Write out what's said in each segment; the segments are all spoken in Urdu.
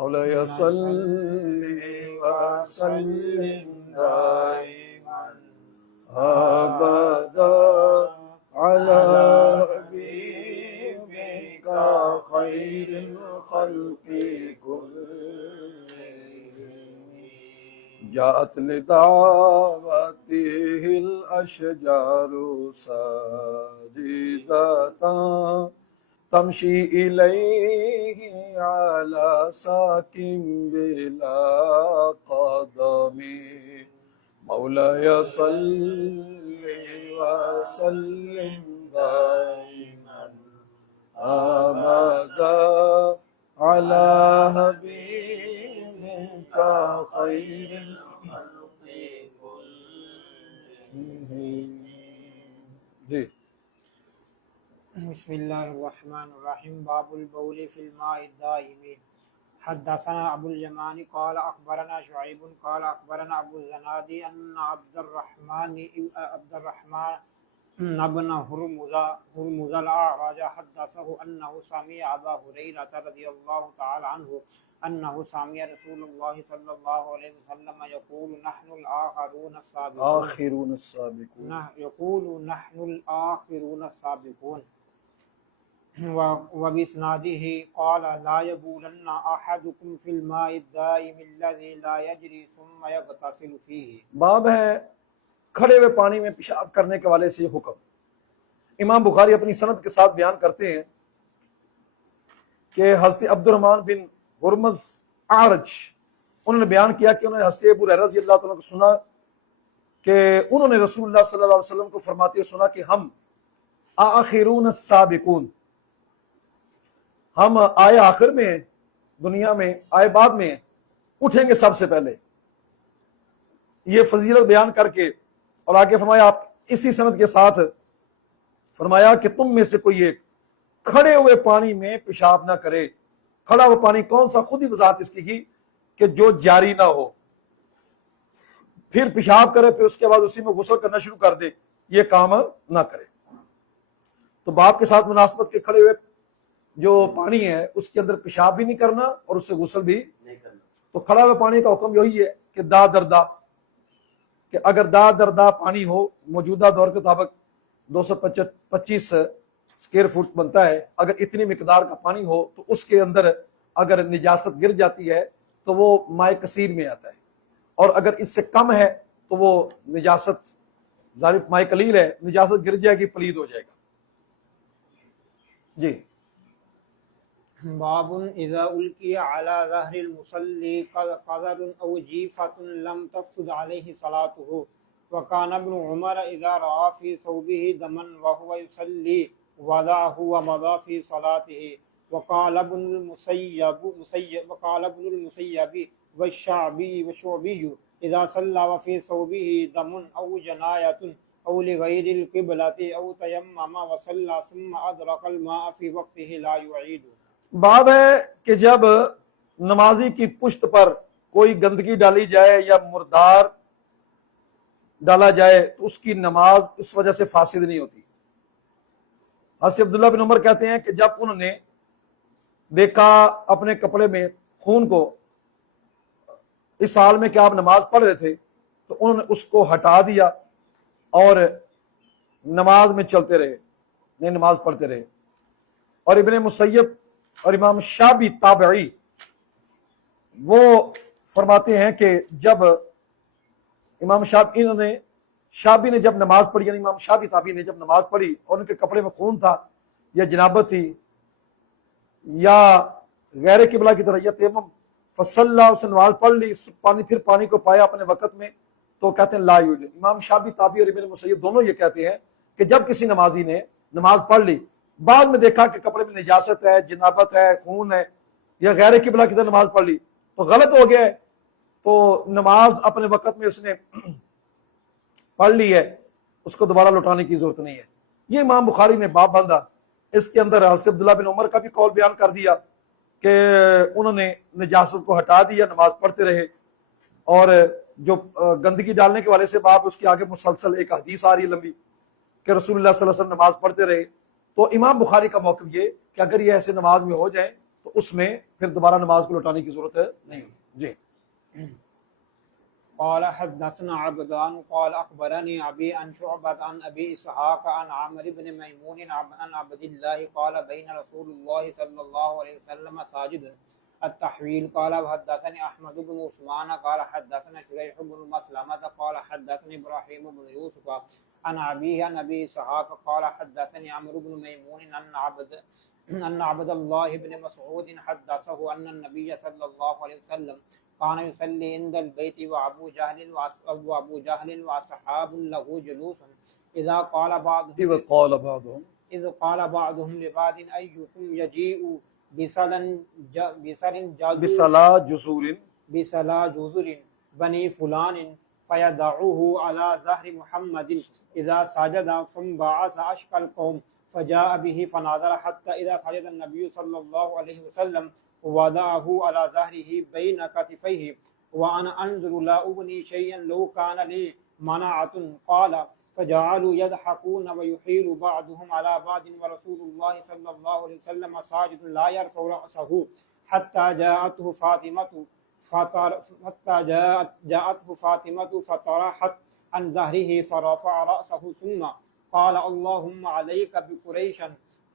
مولاي صل وسلم دائما أبدا على حبيبك خير الخلق كلهم جاءت لدعوته الأشجار ساجدة تمشي إليه على ساك بلا قدم مولاي صل وسلم دائما أبدا على حبيبك خير الخلق كلهم. جی بسم اللہ الرحمن الرحیم. باب البول فی الماء الدائم. حدثنا ابو اليمان قال اخبرنا شعيب قال اخبرنا ابو الزناد ان عبد الرحمن بن هرمز الأعرج حدثه انه سمع ابا هريرة رضي الله تعالى عنه انه سمع رسول الله صلى الله عليه وسلم يقول نحن الآخرون السابقون وبسناده قال لا يبولن احدكم في الماء الدائم الذي لا يجري ثم يغتسل فيه. باب ہے کھڑے ہوئے پانی میں پیشاب کرنے کے والے سے یہ حکم. امام بخاری اپنی سند کے ساتھ بیان کرتے ہیں کہ حضرت عبد الرحمن بن ہرمز اعرج انہوں نے بیان کیا کہ انہوں نے حضرت ابو ہریرہ رضی اللہ تعالیٰ کو سنا کہ انہوں نے رسول اللہ صلی اللہ علیہ وسلم کو فرماتے سنا کہ ہم آخرون السابقون، ہم آئے آخر میں ہیں، دنیا میں آئے بعد میں ہیں، اٹھیں گے سب سے پہلے. یہ فضیلت بیان کر کے اور آگے فرمایا آپ اسی سند کے ساتھ فرمایا کہ تم میں سے کوئی ایک کھڑے ہوئے پانی میں پیشاب نہ کرے. کھڑا ہوا پانی کون سا؟ خود ہی وضاحت اس کی کہ جو جاری نہ ہو، پھر پیشاب کرے پھر اس کے بعد اسی میں غسل کرنا شروع کر دے، یہ کام نہ کرے. تو باپ کے ساتھ مناسبت کے کھڑے ہوئے جو پانی ہے اس کے اندر پیشاب بھی نہیں کرنا اور اس سے غسل بھی نہیں کرنا. تو کھڑا ہوا پانی کا حکم یہی ہے کہ دا دردا، کہ اگر دا دردا پانی ہو، موجودہ دور کے مطابق 225 اسکوائر فٹ بنتا ہے، اگر اتنی مقدار کا پانی ہو تو اس کے اندر اگر نجاست گر جاتی ہے تو وہ مائع کثیر میں آتا ہے، اور اگر اس سے کم ہے تو وہ نجاست ظاہر مائع قلیل ہے، نجاست گر جائے گی، پلید ہو جائے گا. جی باب اذا القي على ظهر المصلي قذر او جيفة لم تفسد عليه صلاته. وكان ابن عمر اذا راى في ثوبه دما وهو يصلي وضعه ومضى في صلاته. وقال ابن المسيب والشعبي اذا صلى وفي ثوبه دم او جناية او لغير القبلة او تيمم وصلى ثم ادرك الماء في وقته لا يعيد. باب ہے کہ جب نمازی کی پشت پر کوئی گندگی ڈالی جائے یا مردار ڈالا جائے تو اس کی نماز اس وجہ سے فاسد نہیں ہوتی. حضرت عبداللہ بن عمر کہتے ہیں کہ جب انہوں نے دیکھا اپنے کپڑے میں خون کو اس حال میں کہ آپ نماز پڑھ رہے تھے تو انہوں نے اس کو ہٹا دیا اور نماز میں چلتے رہے، نماز پڑھتے رہے. اور ابن مسیب اور امام شابی تابعی وہ فرماتے ہیں کہ جب امام شابی نے جب نماز پڑھی، یعنی امام شابی تابعی نے جب نماز پڑھی اور ان کے کپڑے میں خون تھا یا جنابت تھی یا غیر قبلہ کی طرح یا تیمم، فصلی، اس نے نماز پڑھ لی، پھر پانی کو پایا اپنے وقت میں، تو کہتے ہیں لا یوجد. امام شابی تابعی اور ابن مسیب دونوں یہ کہتے ہیں کہ جب کسی نمازی نے نماز پڑھ لی، بعد میں دیکھا کہ کپڑے میں نجاست ہے، جنابت ہے، خون ہے، یا غیر قبلہ کی طرح نماز پڑھ لی تو غلط ہو گیا ہے، تو نماز اپنے وقت میں اس نے پڑھ لی ہے، اس کو دوبارہ لوٹانے کی ضرورت نہیں ہے. یہ امام بخاری نے باب باندھا. اس کے اندر حضرت عبداللہ بن عمر کا بھی قول بیان کر دیا کہ انہوں نے نجاست کو ہٹا دیا، نماز پڑھتے رہے. اور جو گندگی ڈالنے کے والے سے باب اس کے آگے مسلسل ایک حدیث آ رہی ہے لمبی کہ رسول اللہ صلی اللہ علیہ وسلم نماز پڑھتے رہے. تو امام بخاری کا موقف یہ کہ اگر یہ ایسے نماز میں ہو جائیں تو تو اس میں پھر دوبارہ نماز کو لوٹانے کی ضرورت نہیں ہوتی. جی. قال حدثنا عبدان قال اخبرني ابي عن شعبة عن ابي اسحاق عن عامر بن ميمون عن عبد الله قال بين رسول الله صلى الله عليه وسلم ساجد التحويل. قال وحدثني احمد بن عثمان قال حدثنا شريح بن مسلمة قال حدثني ابراهيم بن يوسف عن ابيه عن ابي اسحاق قال حدثني عمرو بن ميمون ان عبد الله بن مسعود حدثه ان النبي صلى الله عليه وسلم كان يصلي عند البيت وابو جهل واصحاب له جلوس اذا قال بعضهم لبعض ايكم يجيء بسلا جزور بني فلان فيدعوه على ظهر محمد اذا سجد فانبعث اشقى القوم فجاء به فناظر حتى اذا سجد النبي صلى الله عليه وسلم ووضعه على ظهره بين كتفيه وانا انظر لا اغني شيئا لو كان لي مناعة. قال فجعلوا يضحكون ويحيل بعضهم على بعض ورسول الله صلى الله عليه وسلم ساجد لا يرفع رأسه حتى جاءته فاطمة فطرحت عن ظهره فرفع رأسه ثم قال اللهم عليك بقريش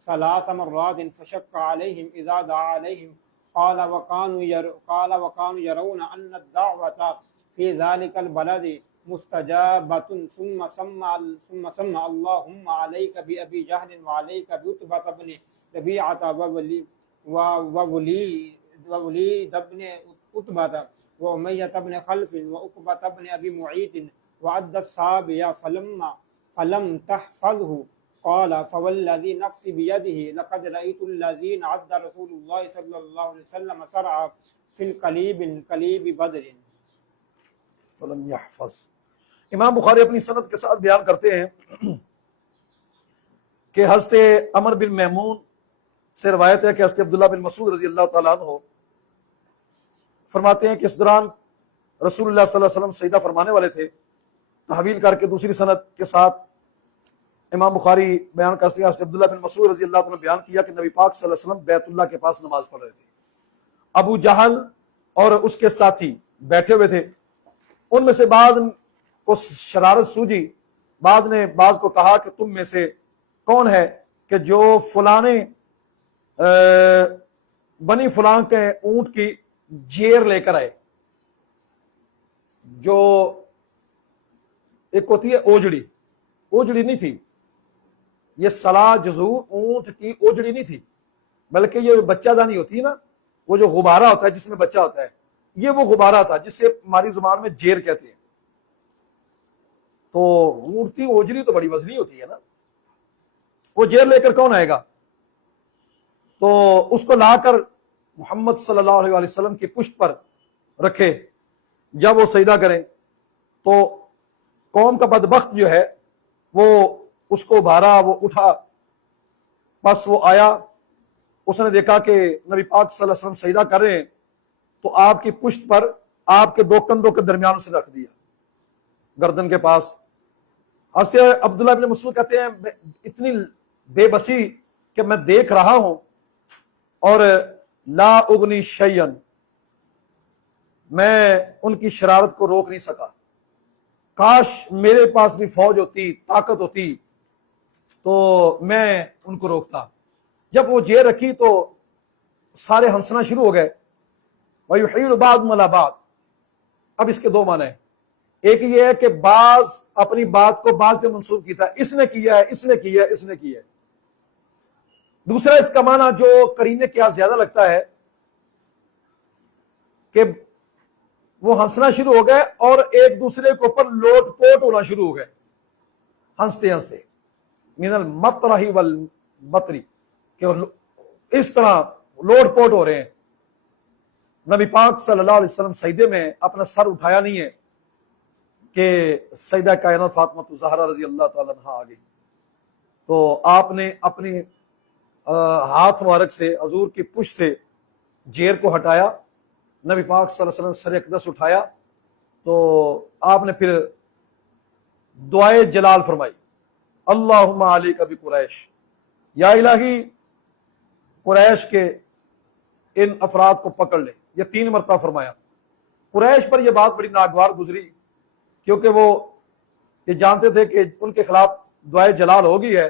3 مرات فشق عليهم إذا دعا عليهم. قال وكانوا يرون أن الدعوة في ذلك البلد مستجابة. ثم سمى اللهم عليك بأبي جهل وعليك بعتبة بن ربيعة ووليد بن عتبة وأمية بن خلف وعقبة بن أبي معيط وعد الصحابة فلم تحفظه. قال فوالذي نفسي بيده لقد رأيت الذين عد رسول الله صلى الله عليه وسلم سرعا في القليب بدر. فلم يحفظ. امام بخاری اپنی سند کے ساتھ بیان کرتے ہیں کہ حضرت عمر بن میمون سے روایت ہے کہ حضرت عبداللہ بن مسعود رضی اللہ تعالیٰ عنہ فرماتے ہیں کہ اس دوران رسول اللہ صلی اللہ علیہ وسلم سجدہ فرمانے والے تھے. تحویل کر کے دوسری سند کے ساتھ امام بخاری بیان کرتے ہیں حضرت عبداللہ بن مسعود رضی اللہ تعالیٰ نے بیان کیا کہ نبی پاک صلی اللہ علیہ وسلم بیت اللہ کے پاس نماز پڑھ رہے تھے. ابو جہل اور اس کے ساتھی بیٹھے ہوئے تھے. ان میں سے بعض کو شرارت سوجی, بعض نے بعض کو کہا کہ تم میں سے کون ہے کہ جو فلانے بنی فلان کے اونٹ کی جیر لے کر آئے. جو ایک ہوتی ہے اوجڑی, اوجڑی نہیں تھی یہ سلا جزور, اونٹ کی اوجڑی نہیں تھی, بلکہ یہ بچہ دانی ہوتی ہے نا, وہ جو غبارہ ہوتا ہے جس میں بچہ ہوتا ہے, یہ وہ غبارہ تھا جس سے ہماری زبان میں جیر کہتے ہیں. تو اونٹ کی اوجڑی تو بڑی وزنی ہوتی ہے نا, وہ جیر لے کر کون آئے گا؟ تو اس کو لا کر محمد صلی اللہ علیہ وسلم کی پشت پر رکھے. جب وہ سجدہ کریں تو قوم کا بدبخت جو ہے وہ اس کو ابھارا, وہ اٹھا, بس وہ آیا, اس نے دیکھا کہ نبی پاک صلی اللہ علیہ وسلم سجدہ کر رہے ہیں, تو آپ کی پشت پر آپ کے 2 کندھوں کے درمیان اسے رکھ دیا, گردن کے پاس. حضرت عبداللہ بن مسعود کہتے ہیں اتنی بے بسی کہ میں دیکھ رہا ہوں اور لا اغنی شیئن, میں ان کی شرارت کو روک نہیں سکا. کاش میرے پاس بھی فوج ہوتی, طاقت ہوتی, تو میں ان کو روکتا. جب وہ جیر رکھی تو سارے ہنسنا شروع ہو گئے. وَيُحِيلُ بَعْضُهُمْ عَلَى بَعْضٍ. اب اس کے 2 معنی ہیں. ایک یہ ہے کہ بعض اپنی بات کو بعض سے منسوب کیتا ہے, اس نے کیا ہے, اس نے کیا ہے, اس نے کیا ہے. دوسرا اس کا معنی جو قرینے کیا زیادہ لگتا ہے کہ وہ ہنسنا شروع ہو گئے اور ایک دوسرے کے اوپر لوٹ پوٹ ہونا شروع ہو گئے, ہنستے ہنستے. من المطرح والمطری, کہ اس طرح لوٹ پوٹ ہو رہے ہیں. نبی پاک صلی اللہ علیہ وسلم سجدے میں اپنا سر اٹھایا نہیں ہے کہ سیدہ کائنات فاطمہ الزہرا رضی اللہ تعالیٰ عنہا آ گئی. تو آپ نے اپنے ہاتھ مبارک سے حضور کی پشت سے جیر کو ہٹایا, نبی پاک صلی اللہ علیہ وسلم سر اقدس اٹھایا, تو آپ نے پھر دعائے جلال فرمائی, اللہم علیک بقریش, یا الہی قریش کے ان افراد کو پکڑ لے، یہ 3 مرتبہ فرمایا۔ قریش پر یہ بات بڑی ناگوار گزری، کیونکہ وہ یہ جانتے تھے کہ ان کے خلاف دعائے جلال ہو گئی ہے،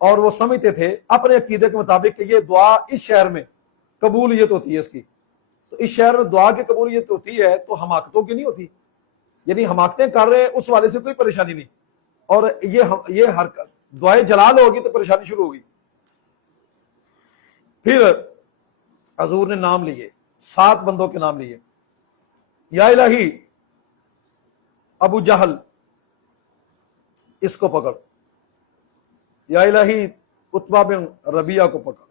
اور وہ سمجھتے تھے اپنے عقیدے کے مطابق کہ یہ دعا اس شہر میں قبولیت ہوتی ہے اس کی، تو اس شہر میں دعا کی قبولیت ہوتی ہے تو حماقتوں کی نہیں ہوتی، یعنی حماقتیں کر رہے ہیں اس والے سے کوئی پریشانی نہیں، اور یہ حرکت دعائے جلال ہوگی تو پریشانی شروع ہوگی۔ پھر حضور نے نام لیے، 7 بندوں کے نام لیے، یا الہی ابو جہل اس کو پکڑ، یا الہی عتبہ بن ربیعہ کو پکڑ،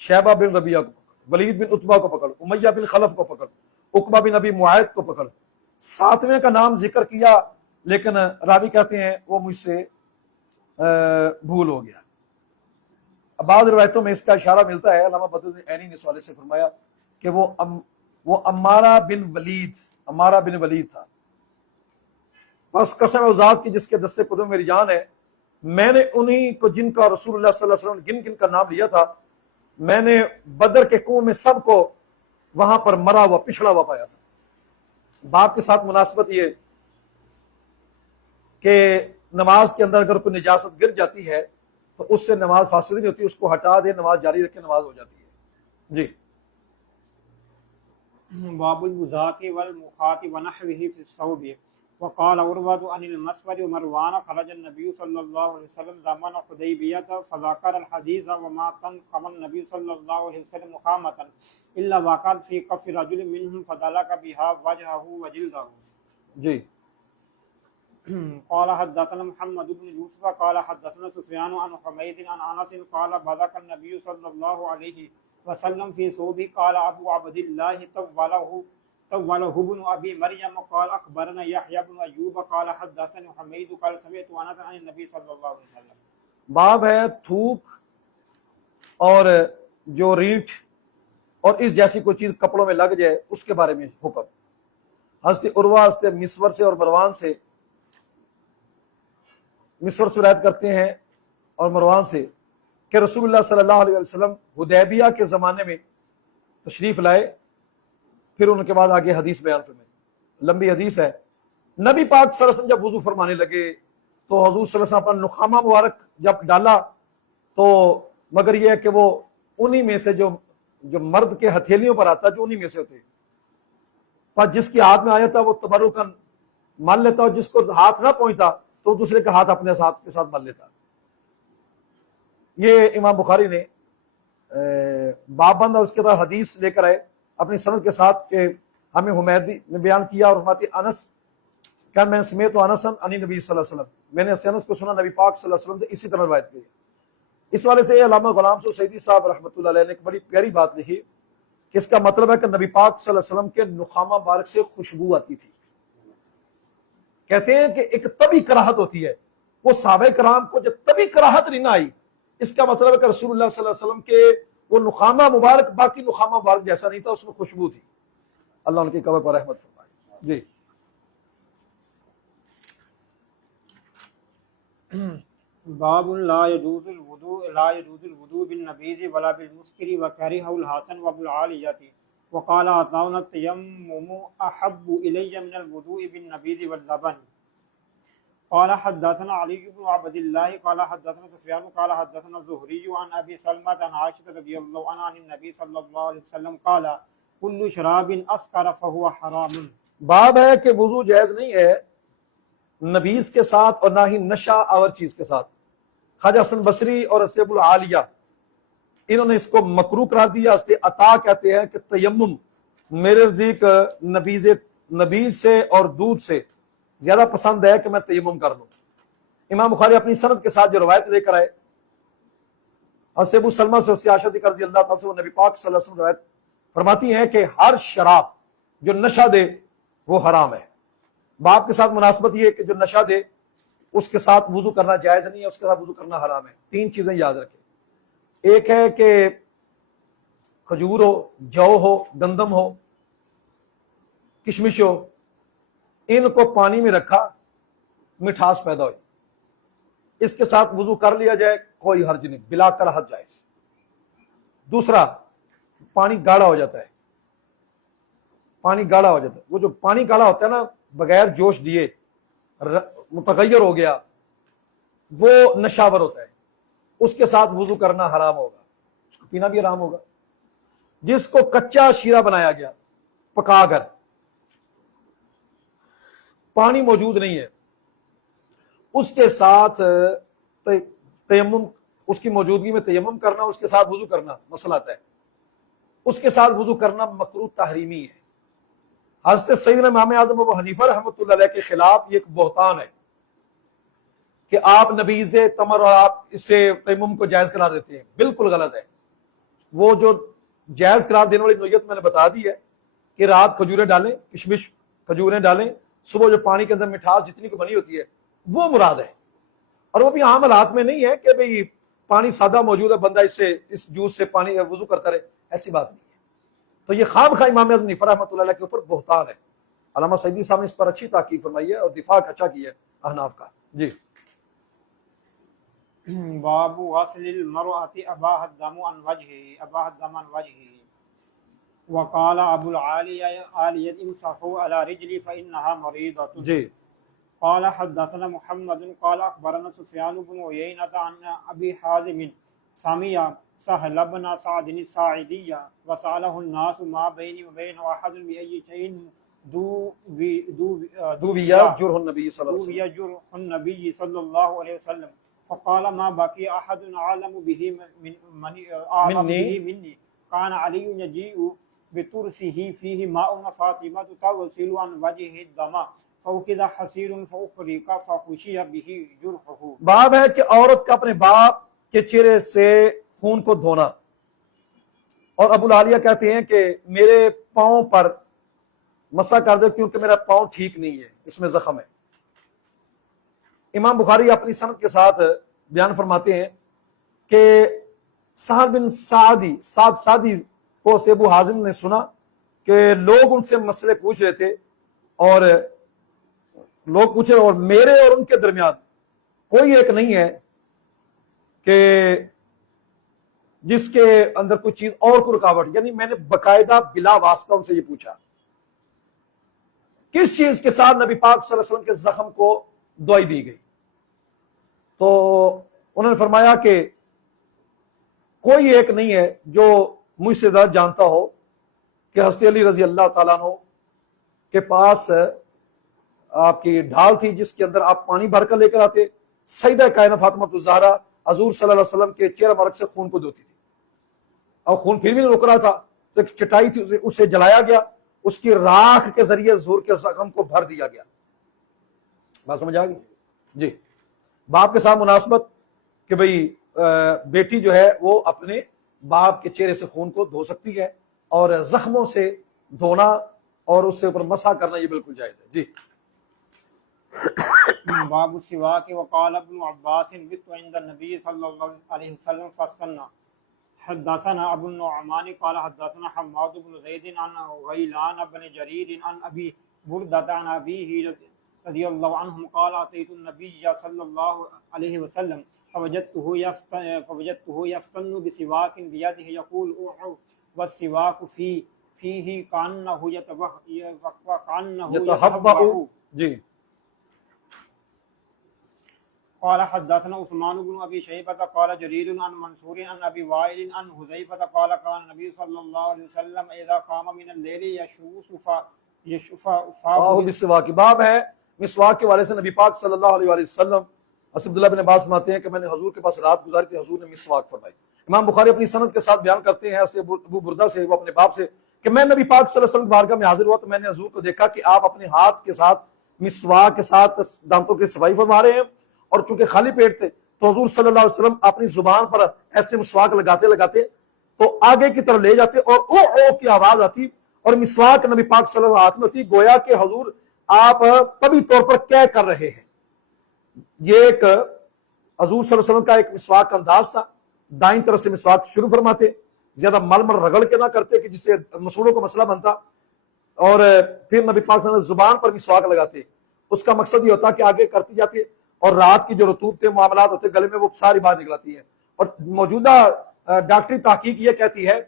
شیبہ بن ربیعہ کو پکڑ، ولید بن عتبہ کو پکڑ، امیہ بن خلف کو پکڑ، عقبہ بن ابی معیط کو پکڑ۔ 7ویں کا نام ذکر کیا، لیکن راوی کہتے ہیں وہ مجھ سے بھول ہو گیا۔ اب بعض روایتوں میں اس کا اشارہ ملتا ہے، علامہ بدر عینی نے اس حوالے سے فرمایا کہ وہ عمارہ بن ولید تھا۔ بس قسم و ذات کی جس کے دستے قدم میری جان ہے، میں نے انہی کو جن کا رسول اللہ صلی اللہ علیہ وسلم نے گن کا نام لیا تھا، میں نے بدر کے کنویں میں سب کو وہاں پر مرا ہوا پچھڑا ہوا پایا تھا۔ باپ کے ساتھ مناسبت یہ کہ نماز کے اندر اگر کوئی نجاست گر جاتی ہے تو اس سے نماز فاسد نہیں ہوتی، اس کو ہٹا دے، نماز جاری رکھے، نماز ہو جاتی ہے۔ جی باب البزاق والمخاط ونحوه في الصوب وقال عروة عن المسور ومروان خرج النبي صلى الله عليه وسلم زمان حديبية فذكر الحديث وما تنقم النبي صلى الله عليه وسلم مقامة إلا وقعت في كف رجل منهم فدلك بها وجهه وجلده۔ جی قال حدثنا محمد بن يوسف قال حدثنا سفيان عن حميد عن انس قال بذك النبي صلى الله عليه وسلم في صوبه قال ابو عبد الله طوله ابن ابي مريم قال اخبرنا يحيى بن ايوب قال حدثني حميد قال سمعت انس عن النبي صلى الله عليه وسلم۔ باب ہے تھوک اور جو ریٹھ اور اس جیسی کوئی چیز کپڑوں میں لگ جائے اس کے بارے میں حکم۔ حضرت عروہ حضرت مسور سے اور مروان سے، مسور سے روایت کرتے ہیں اور مروان سے کہ رسول اللہ صلی اللہ علیہ وسلم حدیبیہ کے زمانے میں تشریف لائے، پھر ان کے بعد آگے حدیث بیان فرمائے، لمبی حدیث ہے۔ نبی پاک صلی اللہ علیہ وسلم جب وضو فرمانے لگے تو حضور صلی اللہ علیہ وسلم اپنا نخامہ مبارک جب ڈالا تو مگر یہ ہے کہ وہ انہی میں سے جو مرد کے ہتھیلیوں پر آتا جو انہی میں سے ہوتے، پر جس کی ہاتھ میں آیا تھا وہ تبرکن مل لیتا، اور جس کو ہاتھ نہ پہنچتا تو دوسرے کا ہاتھ اپنے ہاتھ کے ساتھ مل لیتا۔ یہ امام بخاری نے باب بند اور اس کے بعد حدیث لے کر آئے اپنی سند کے ساتھ کہ ہمیں حمیدی نے بیان کیا اور فرماتے انس کہ میں سمیت انس عن نبی صلی اللہ علیہ وسلم، میں نے انس کو سنا نبی پاک صلی اللہ علیہ وسلم سے اسی طرح روایت کی۔ اس والے سے علامہ غلام سعیدی صاحب رحمۃ اللہ علیہ نے ایک بڑی پیاری بات لکھی کہ اس کا مطلب ہے کہ نبی پاک صلی اللہ علیہ وسلم کے نخامہ مبارک سے خوشبو آتی تھی۔ کہتے ہیں کہ ایک طبی کراہت ہوتی ہے، وہ صحابہ کرام کو جب طبی کراہت نہیں نہ آئی، اس کا مطلب ہے کہ رسول اللہ صلی اللہ علیہ وسلم کے وہ نخامہ مبارک باقی نخامہ مبارک جیسا نہیں تھا، اس میں خوشبو تھی۔ اللہ ان کی قبر پر رحمت فرمائے۔ جی باب لا يجوز الوضوء بالنبيذ ولا بالمسكر وكره الحسن وابو العالية وقال عطاء التيمم احب الي من الوضوء بالنبيذ واللبن۔ قال حدثنا علي بن عبد الله قال حدثنا سفيان قال حدثنا الزهري عن ابي سلمة عن عائشة رضي الله عنها عن النبي صلى الله عليه وسلم قال كل شراب اسكر فهو حرام۔ باب ہے کہ وضو جائز نہیں ہے نبیذ کے ساتھ اور نہ ہی نشہ آور چیز کے ساتھ۔ خواجہ حسن بصری اور ابو العالیہ انہوں نے اس کو مکروہ قرار دیا۔ اس عطا کہتے ہیں کہ تیمم میرے نزدیک نبیذ سے اور دودھ سے زیادہ پسند ہے کہ میں تیمم کر لوں۔ امام بخاری اپنی سند کے ساتھ جو روایت لے کر آئے حضرت ابو سلمہ سے عائشہ رضی اللہ تعالیٰ سے، وہ نبی پاک صلی اللہ علیہ وسلم روایت فرماتی ہیں کہ ہر شراب جو نشہ دے وہ حرام ہے۔ باپ کے ساتھ مناسبت یہ ہے کہ جو نشہ دے اس کے ساتھ وضو کرنا جائز نہیں ہے، اس کے ساتھ وضو کرنا حرام ہے۔ 3 چیزیں یاد رکھیں، ایک ہے کہ کھجور ہو، جو ہو، گندم ہو، کشمش ہو، ان کو پانی میں رکھا، مٹھاس پیدا ہوئی، اس کے ساتھ وضو کر لیا جائے، کوئی حرج نہیں، بلا کراہت جائز۔ دوسرا، پانی گاڑھا ہو جاتا ہے، پانی گاڑھا ہو جاتا ہے، وہ جو پانی گاڑھا ہوتا ہے نا بغیر جوش دیے متغیر ہو گیا، وہ نشاور ہوتا ہے، اس کے ساتھ وضو کرنا حرام ہوگا، اس کو پینا بھی حرام ہوگا۔ جس کو کچا شیرہ بنایا گیا پکا کر، پانی موجود نہیں ہے، اس کے ساتھ تیمم، اس کی موجودگی میں تیمم کرنا، اس کے ساتھ وضو کرنا مسئلہ آتا ہے، اس کے ساتھ وضو کرنا مکروہ تحریمی ہے۔ حضرت سیدنا امام اعظم ابو حنیفہ رحمۃ اللہ علیہ کے خلاف یہ ایک بہتان ہے کہ آپ نبیذ تمر اور آپ اس سے تیمم کو جائز قرار دیتے ہیں، بالکل غلط ہے۔ وہ جو جائز قرار دینے والی نوعیت میں نے بتا دی ہے کہ رات کھجوریں ڈالیں، کشمش کھجوریں ڈالیں، صبح جو پانی کے اندر مٹھاس جتنی کو بنی ہوتی ہے وہ مراد ہے، اور وہ بھی عام حالات میں نہیں ہے کہ بھئی پانی سادہ موجود ہے بندہ اس جوس سے پانی وضو کرتا رہے، ایسی بات نہیں ہے۔ تو یہ خواب خواہ امام اعظم حنیفہ رحمۃ اللہ علیہ کے اوپر بہتان ہے۔ علامہ سعدی صاحب نے اس پر اچھی تحقیق فرمائی ہے اور دفاع اچھا کیا ہے احناف کا۔ جی باب غسل المرأة اباح الدم عن وجهه وقال ابو العالیہ امسحوا على رجلي فانها مريضة۔ جی قال حدثنا محمد قال اخبرنا سفيان بن عيينة عن ابي حازم سمع سهل بن سعد الساعدي وسأله الناس ما بيني وبين احد بأي شيء دویا جرح النبی صلی اللہ علیہ وسلم، يجرح النبي صلى الله عليه وسلم فقال ما بقي احد اعلم به مني كان علي يجيء بترسه فيه ماء فاطمة تغسل عن وجهه الدم فأخذ حصير فأحرق فخشي به جرحه۔ باب ہے کہ عورت کا اپنے باپ کے چہرے سے خون کو دھونا، اور ابو العالیہ کہتے ہیں کہ میرے پاؤں پر مسح کر دے کیونکہ میرا پاؤں ٹھیک نہیں ہے، اس میں زخم ہے۔ امام بخاری اپنی سند کے ساتھ بیان فرماتے ہیں کہ سہل بن سعدی کو سے ابو حازم نے سنا کہ لوگ ان سے مسئلے پوچھ رہے تھے، اور لوگ پوچھے اور میرے اور ان کے درمیان کوئی ایک نہیں ہے کہ جس کے اندر کوئی چیز اور کوئی رکاوٹ، یعنی میں نے باقاعدہ بلا واسطہ ان سے یہ پوچھا کس چیز کے ساتھ نبی پاک صلی اللہ علیہ وسلم کے زخم کو دوائی دی گئی، تو انہوں نے فرمایا کہ کوئی ایک نہیں ہے جو مجھ سے زیادہ جانتا ہو کہ حضرت علی رضی اللہ تعالیٰ عنہ کے پاس آپ کی ڈھال تھی جس کے اندر آپ پانی بھر کر لے کر آتے، سیدہ کائنہ فاطمہ الزہرا حضور صلی اللہ علیہ وسلم کے چہرہ مبارک سے خون کو دھوتی تھی، اور خون پھر بھی نہیں رک رہا تھا تو ایک چٹائی تھی اسے جلایا گیا، اس کی راکھ کے ذریعے حضور کے زخم کو بھر دیا گیا۔ بات سمجھ آ گئی؟ جی باپ کے ساتھ مناسبت کہ بھئی بیٹی جو ہے وہ اپنے باپ کے چہرے سے خون کو دھو سکتی ہے، اور زخموں سے دھونا اور اس سے اوپر مسح کرنا یہ بالکل جائز ہے۔ جی باب السواک وقال ابن عباس بت عند النبي صلى الله عليه وسلم فاستنى۔ حدثنا ابو النعمان قال حدثنا حماد بن زيد عن غيلان بن جرير عن ابي بردة عن ابيه رضي الله عنهم قال اتيت النبي صلى الله عليه وسلم فوجدته يستن بسواك بيده يقول اوعوا والسواك فيه كأنه يتهبأ۔ جی قال حدثنا عثمان بن ابي شيبة قال جرير عن منصور عن ابي وائل عن حذيفة قال كان النبي صلى الله عليه وسلم اذا قام من الليل يشوف فاه بالسواک۔ باب ہے مسواک کے والے سے نبی پاک صلی اللہ علیہ وآلہ وسلم، عبداللہ بن عباس فرماتے ہیں کہ میں نے حضور کے پاس رات گزاری تھی، حضور نے مسواک فرمائی۔ امام بخاری اپنی سند کے ساتھ بیان کرتے ہیں ابو بردہ سے، وہ اپنے باپ سے، کہ میں نبی پاک صلی اللہ علیہ وسلم کی بارگاہ میں حاضر ہوا تو میں نے حضور کو دیکھا کہ آپ اپنے ہاتھ کے ساتھ مسواک کے ساتھ دانتوں کی صفائی فرما رہے ہیں، اور چونکہ خالی پیٹ تھے تو حضور صلی اللہ علیہ وسلم اپنی زبان پر ایسے مسواک لگاتے تو آگے کی طرف لے جاتے اور او کی آواز آتی، اور مسواک نبی پاک صلی اللہ علیہ وسلم ہاتھ میں ہوتی، گویا کہ حضور آپ طبی طور پر کیا کر رہے ہیں۔ یہ ایک حضور صلی اللہ علیہ وسلم کا ایک مسواک کا انداز تھا، دائیں طرف سے مسواک شروع فرماتے، زیادہ مل مل رگڑ کے نہ کرتے کہ جس سے مسوڑوں کو مسئلہ بنتا، اور پھر نبی پاک صلی اللہ علیہ وسلم زبان پر مسواک لگاتے۔ اس کا مقصد یہ ہوتا کہ آگے کرتی جاتی اور رات کی جو رطوبتیں معاملات ہوتے گلے میں وہ ساری باہر نکلاتی ہیں۔ اور موجودہ ڈاکٹری تحقیق یہ کہتی ہے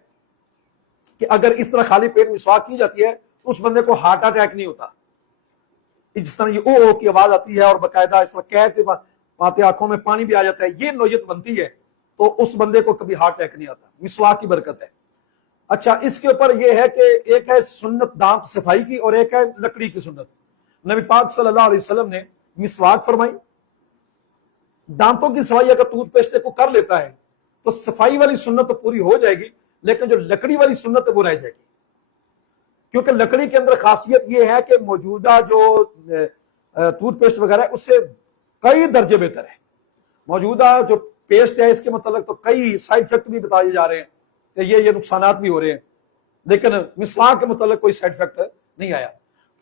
کہ اگر اس طرح خالی پیٹ مسواک کی جاتی ہے تو اس بندے کو ہارٹ اٹیک نہیں ہوتا. جس طرح یہ او کی آواز آتی ہے اور باقاعدہ اس طرح کہتے پاتے آنکھوں میں پانی بھی آ جاتا ہے, یہ نوعیت بنتی ہے, تو اس بندے کو کبھی ہارٹ اٹیک نہیں آتا. مسواک کی برکت ہے. اچھا, اس کے اوپر یہ ہے کہ ایک ہے سنت دانت صفائی کی اور ایک ہے لکڑی کی سنت. نبی پاک صلی اللہ علیہ وسلم نے مسواک فرمائی. دانتوں کی صفائی اگر ٹوتھ پیسٹ کو کر لیتا ہے تو صفائی والی سنت تو پوری ہو جائے گی, لیکن جو لکڑی والی سنت ہے وہ رہ جائے گی, کیونکہ لکڑی کے اندر خاصیت یہ ہے کہ موجودہ جو ٹوتھ پیسٹ وغیرہ ہے اس سے کئی درجے بہتر ہے. موجودہ جو پیسٹ ہے اس کے متعلق تو کئی سائیڈ افیکٹ بھی بتائے جا رہے ہیں کہ یہ نقصانات بھی ہو رہے ہیں, لیکن مسواک کے متعلق کوئی سائیڈ افیکٹ نہیں آیا.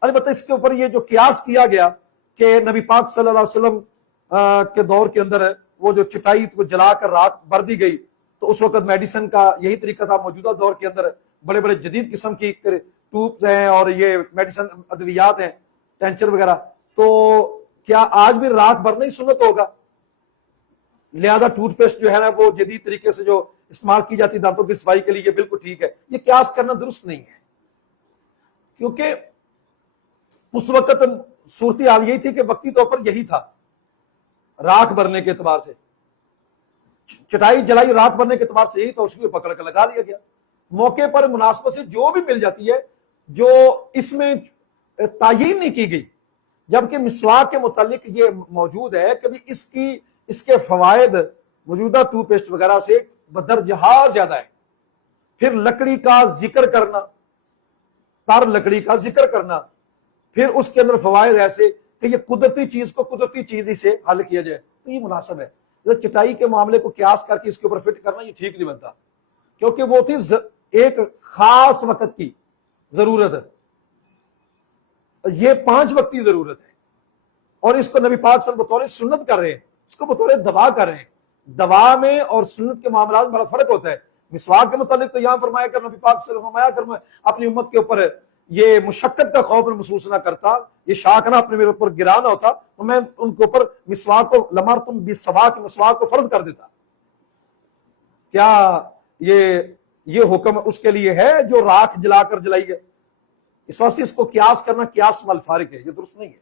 البتہ اس کے اوپر یہ جو قیاس کیا گیا کہ نبی پاک صلی اللہ علیہ وسلم کے دور کے اندر وہ جو چٹائی کو جلا کر رات بھر دی گئی, تو اس وقت میڈیسن کا یہی طریقہ تھا. موجودہ دور کے اندر بڑے بڑے جدید قسم کی ٹوبز ہیں اور یہ میڈیسن ادویات ہیں, ٹینچر وغیرہ, تو کیا آج بھی رات بھر نہیں سنت ہوگا؟ لہذا ٹوتھ پیسٹ جو ہے نا وہ جدید طریقے سے جو استعمال کی جاتی دانتوں کی صفائی کے لیے یہ بالکل ٹھیک ہے. یہ قیاس کرنا درست نہیں ہے, کیونکہ اس وقت صورتحال یہی تھی کہ وقتی طور پر یہی تھا. راکھ بھرنے کے اعتبار سے چٹائی جلائی راکھ بھرنے کے اعتبار سے یہی تھا, اس کو پکڑ کر لگا دیا گیا. موقع پر مناسبت سے جو بھی مل جاتی ہے جو اس میں تعیین نہیں کی گئی, جبکہ مسواک کے متعلق یہ موجود ہے کہ اس کے فوائد موجودہ ٹوتھ پیسٹ وغیرہ سے بدرجہ زیادہ ہے. پھر لکڑی کا ذکر کرنا, تر لکڑی کا ذکر کرنا, پھر اس کے اندر فوائد ایسے کہ یہ قدرتی چیز کو قدرتی چیز ہی سے حل کیا جائے, تو یہ مناسب ہے. چٹائی کے معاملے کو قیاس کر کے اس کے اوپر فٹ کرنا یہ ٹھیک نہیں بنتا, کیونکہ وہ تھی ایک خاص وقت کی ضرورت ہے, یہ 5 وقت کی ضرورت ہے, اور اس کو نبی پاک صلی اللہ علیہ وسلم بطور سنت کر رہے ہیں, اس کو بطور دوا کر رہے ہیں. دوا میں اور سنت کے معاملات میں بڑا فرق ہوتا ہے. مسواک کے متعلق تو یہاں فرمایا کر نبی پاک صلی اللہ علیہ وسلم فرمایا کر میں اپنی امت کے اوپر یہ مشقت کا خوف محسوس نہ کرتا, یہ شاک نہ اپنے میرے اوپر گرا نہ ہوتا, تو میں ان کے اوپر مسواک کو لمرتم بالسواک مسواک کو فرض کر دیتا. کیا یہ حکم اس کے لیے ہے جو راکھ جلا کر جلائی ہے؟ اس واسطے اس کو قیاس کرنا قیاس مل فارق ہے, یہ درست نہیں ہے.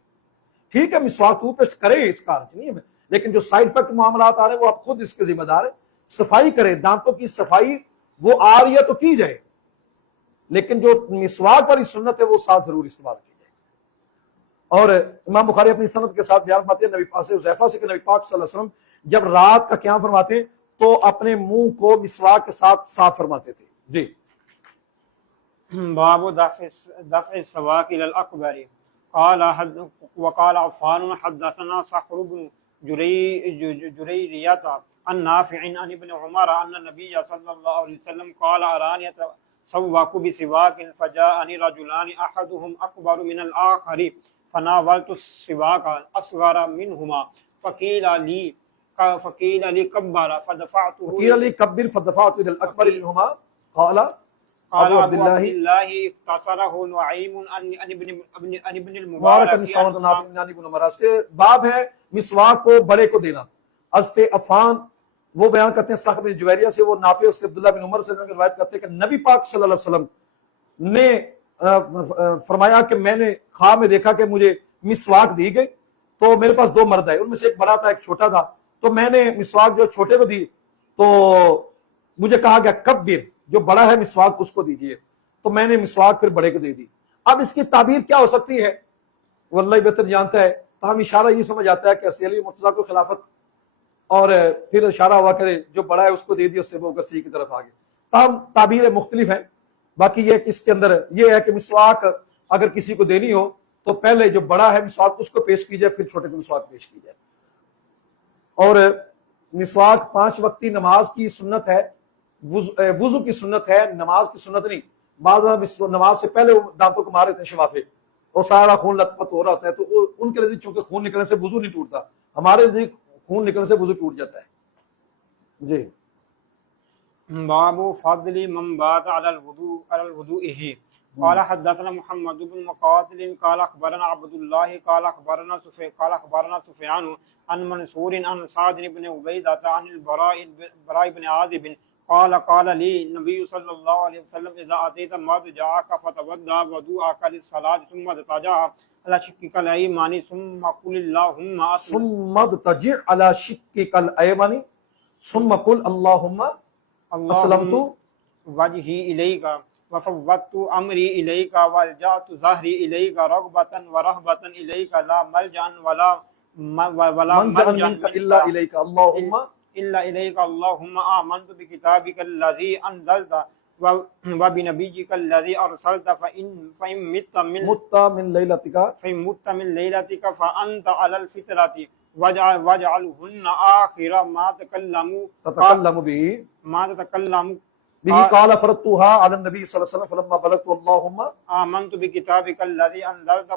ٹھیک ہے مسواک ٹوتھ پیسٹ کرے, اس کا نہیں ہے, لیکن جو سائیڈ افیکٹ معاملات آ رہے ہیں وہ آپ خود اس کے ذمہ دار ہیں. صفائی کریں, دانتوں کی صفائی وہ آ رہی ہے تو کی جائے, لیکن جو مسواک والی سنت ہے وہ ساتھ ضرور استعمال کی جائے. اور امام بخاری اپنی سند کے ساتھ بیان فرماتے ہیں نبی پاک سے حذیفہ سے کہ نبی پاک صلی اللہ علیہ وسلم جب رات کا قیام فرماتے ہیں تو اپنے منہ کو مسواک کے ساتھ صاف فرماتے تھے. جی. باب دفع السواك الى الاكبر. وقال عفان حدثنا صخر بن جريرية عن نافع عن ابن عمر ان النبي صلى الله عليه وسلم قال اراني سواك بسواك فجاءني رجلان احدهم اكبر من الاخر فناولت السواك اصغر منهما فقيل لي كبر فدفعته فقيل لي كبر فدفعت الى الاكبر منهما. قال ابو عبد الله اختصره نعيم عن ابن المبارك. باب ہے مسواک کو بڑے کو دینا. حضرت عفان وہ بیان کرتے ہیں صخر بن جویریہ سے, وہ نافع سے عبداللہ بن عمر سے روایت کرتے ہیں کہ نبی پاک صلی اللہ علیہ وسلم نے فرمایا کہ میں نے خواب میں دیکھا کہ مجھے مسواک دی گئی, تو میرے پاس 2 مرد ہیں, ان میں سے ایک بڑا تھا ایک چھوٹا تھا, تو میں نے مسواک جو چھوٹے کو دی تو مجھے کہا گیا کبر, جو بڑا ہے مسواک اس کو دیجئے, تو میں نے مسواک پھر بڑے کو دے دی. اب اس کی تعبیر کیا ہو سکتی ہے وہ اللہ بہتر جانتا ہے, تاہم اشارہ یہ سمجھ آتا ہے کہ علی مرتضیٰ کو خلافت, اور پھر اشارہ ہوا کرے جو بڑا ہے اس کو دے دیا, اس سے وہ سی کی طرف آگے. تاہم تعبیریں مختلف ہیں. باقی یہ کہ اس کے اندر یہ ہے کہ مسواک اگر کسی کو دینی ہو تو پہلے جو بڑا ہے مسواک اس کو پیش کی جائے, پھر چھوٹے کو مسواک پیش کی جائے. اور مسواک 5 وقتی نماز کی سنت ہے, وضو کی سنت ہے, نماز کی سنت نہیں. بعض نماز سے پہلے دانتوں کو مارے تھے شفافے, اور سارا خون لت پت ہو رہا ہوتا ہے, تو ان کے نزدیک چونکہ خون نکلنے سے وضو نہیں ٹوٹتا, ہمارے نزدیک خون نکلنے سے وضو ٹوٹ جاتا ہے. جی. باب فضل من بات على الوضوء. قال حدثنا محمد بن مقاتل قال اخبرنا عبد الله قال اخبرنا سفيان عن منصور عن سعد بن عبيدة عن البراء بن عازب قال لي النبي صلى الله عليه وسلم إذا أتيت مضجعك فتودع وضوءك للصلاة ثم اضطجع على شقك الأيمن ثم قل اللهم ثم اضطجع على شقك الأيمن ثم قل اللهم اسلمت وجهي إليك وفوضت أمري إليك والجأت ظهري إليك رغبة ورهبة إليك لا ملجأ ولا منجأ منك إلا إليك اللهم إلا إليك اللهم آمنت بكتابك الذي أنزلت وبنبيك الذي أرسلت فإن مت من ليلتك فأنت على الفطرة واجعلهن آخر ما تتكلم تتكلم به قال فرضتها على النبي صلى الله عليه وسلم فلما بلغت اللهم آمنت بكتابك الذي أنزلت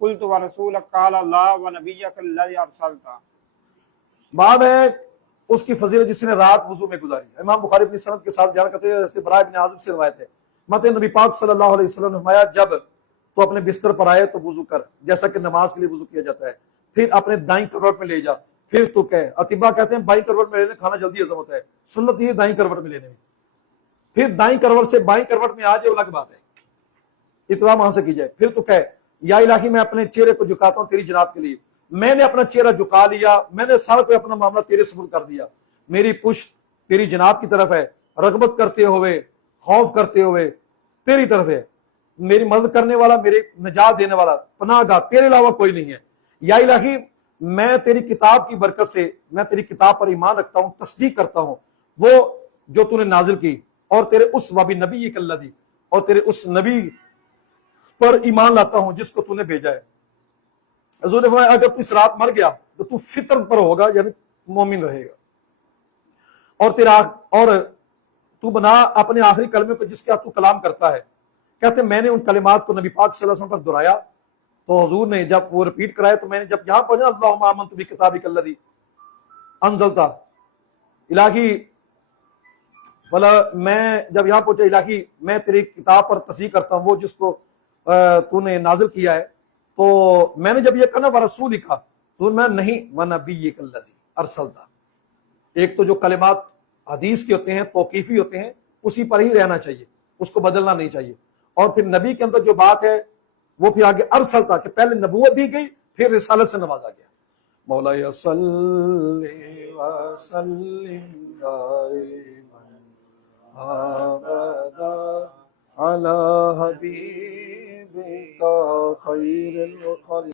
قلت ورسولك قال الله ونبيك الذي أرسلت. بعد ہے اس کی فضیلت جس نے رات وضو میں گزاری. امام بخاری اپنی سند کے ساتھ بیان کرتے ہیں، براء بن عازب سے روایت ہے، نبی پاک صلی اللہ علیہ وسلم نے فرمایا جب تو اپنے بستر پر آئے تو وضو کر جیسا کہ نماز کے لیے وضو کیا جاتا ہے، پھر اپنے دائیں کروٹ میں لے جا، پھر تو کہے. اطباء کہتے ہیں بائیں کروٹ میں لینے کھانا جلدی ہضم ہوتا ہے، سنت یہ دائیں کروٹ میں لینے میں. پھر دائیں کروٹ سے بائیں کروٹ میں آ جائے وہ الگ بات ہے، اتنا وہاں سے کی جائے. پھر تو کہے یا الہی میں اپنے چہرے کو جھکاتا ہوں تیری جناب کے لیے، میں نے اپنا چہرہ جھکا لیا، میں نے سارا کوئی اپنا معاملہ تیرے سپرد کر دیا، میری پشت تیری جناب کی طرف ہے، رغبت کرتے ہوئے خوف کرتے ہوئے تیری طرف ہے، میری مدد کرنے والا، میرے نجات دینے والا، پناہ گاہ تیرے علاوہ کوئی نہیں ہے. یا الہی میں تیری کتاب کی برکت سے میں تیری کتاب پر ایمان رکھتا ہوں، تصدیق کرتا ہوں وہ جو تو نے نازل کی، اور تیرے اس وابی نبی کلذی، اور تیرے اس نبی پر ایمان لاتا ہوں جس کو تو نے بھیجا ہے. حضور نے فرمایا اگر تو اس رات مر گیا تو تو فطرت پر ہوگا، یعنی مومن رہے گا، اور تو بنا اپنے آخری کلمے کو جس کے تو کلام کرتا ہے. کہتے ہیں میں نے ان کلمات کو نبی پاک صلی اللہ علیہ وسلم پر دہرایا تو حضور نے جب وہ ریپیٹ کرایا تو میں نے جب یہاں پڑھا اللہم آمنت بکتابک الذی انزلت الہی فلا، میں جب یہاں پہنچا الہی میں تیری کتاب پر تصدیق کرتا ہوں وہ جس کو تو نے نازل کیا ہے. تو میں نے جب یہ کہا نا رسول لکھا تو میں نہیں وَنَبِيِّكَ الَّذِي أَرْسَلْتَ، ایک تو جو کلمات حدیث کے ہوتے ہیں توقیفی ہوتے ہیں اسی پر ہی رہنا چاہیے، اس کو بدلنا نہیں چاہیے. اور پھر نبی کے اندر جو بات ہے وہ پھر آگے ارسلتا کہ پہلے نبوت دی گئی پھر رسالت سے نوازا گیا. مولاي صلی وسلم دائما ابدا علی حبیبک خیر الخلق.